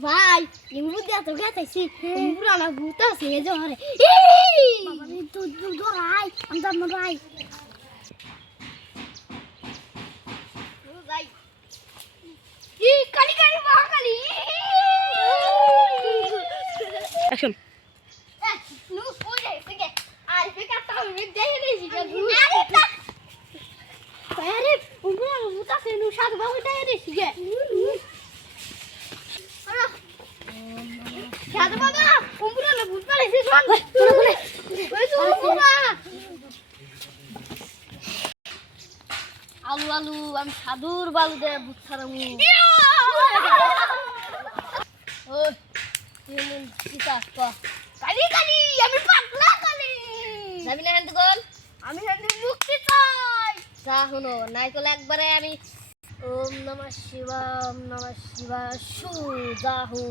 ভাই নিমু দিয়া তো গেতাইছি পুরানা ভূত আছে এ জহরে বাবা রে তুই দরাই আমরা মরাই ভাই ই কালি কালি মহাকালী অ্যাকশন নু কই রে থেকে আর বেকা তাও রে দেই রে জিগা আরে পুরা ভূত আছে নু সাধু বাবু দেই রে জিগা সাধু বাবা পুরা না ভূত পালাইছে শোন ওই তো বাবা আলু আলু আমি সাধুর বালু দে ভূত ছাড়ামু ও তুই কি কাজ কর কালি কালি আমি পাগলা কালি যাবি না হ্যান্ড কল আমি হ্যান্ড মুক্তি চাই যা হলো নাইকল একবারে আমি ওম নমঃ শিবায় শু যা হু